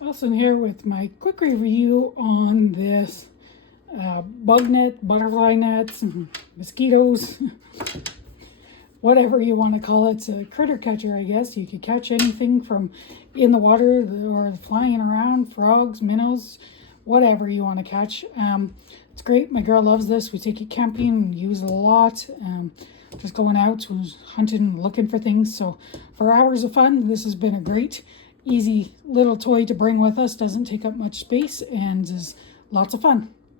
Wilson here with my quick review on this bug net, butterfly nets, mosquitoes, whatever you want to call it. It's a critter catcher, I guess. You could catch anything from in the water or flying around, frogs, minnows, whatever you want to catch. It's great. My girl loves this. We take it camping and use it a lot. Just going out, hunting, looking for things. So for hours of fun, this has been a great, easy little toy to bring with us. Doesn't take up much space and is lots of fun.